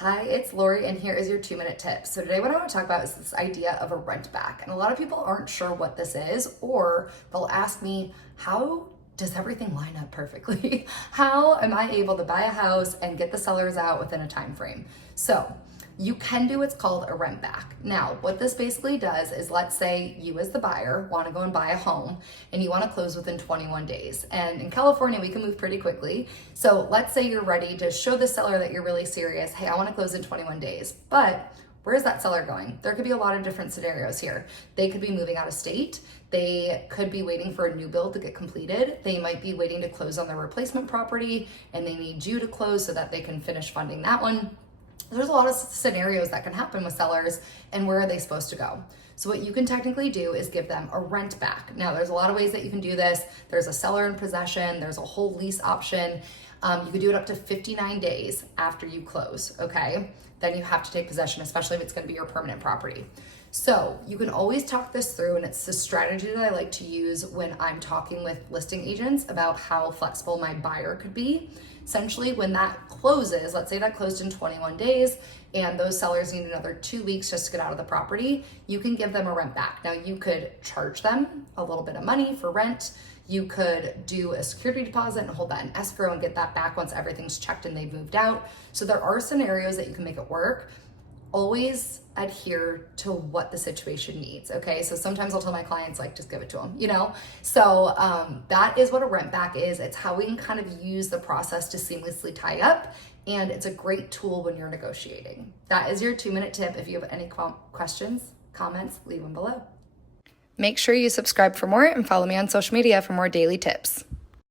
Hi, it's Lori, and here is your 2-minute tip. So today what I want to talk about is this idea of a rent back. And a lot of people aren't sure what this is, or they'll ask me, how does everything line up perfectly? How am I able to buy a house and get the sellers out within a time frame? So you can do what's called a rent back. Now, what this basically does is, let's say you as the buyer want to go and buy a home and you want to close within 21 days. And in California, we can move pretty quickly. So let's say you're ready to show the seller that you're really serious. Hey, I want to close in 21 days. But where's that seller going? There could be a lot of different scenarios here. They could be moving out of state. They could be waiting for a new build to get completed. They might be waiting to close on their replacement property and they need you to close so that they can finish funding that one. There's a lot of scenarios that can happen with sellers, and where are they supposed to go? So what you can technically do is give them a rent back. Now, there's a lot of ways that you can do this. There's a seller in possession, there's a whole lease option. You could do it up to 59 days after you close, okay? Then you have to take possession, especially if it's gonna be your permanent property. So you can always talk this through, and it's the strategy that I like to use when I'm talking with listing agents about how flexible my buyer could be. Essentially, when that closes, let's say that closed in 21 days and those sellers need another 2 weeks just to get out of the property, you can give them a rent back. Now, you could charge them a little bit of money for rent. You could do a security deposit and hold that in escrow and get that back once everything's checked and they've moved out. So there are scenarios that you can make it work. Always adhere to what the situation needs, okay? So sometimes I'll tell my clients, like, just give it to them, you know? So that is what a rent back is. It's how we can kind of use the process to seamlessly tie up, and it's a great tool when you're negotiating. That is your 2-minute tip. If you have any questions, comments, leave them below. Make sure you subscribe for more and follow me on social media for more daily tips.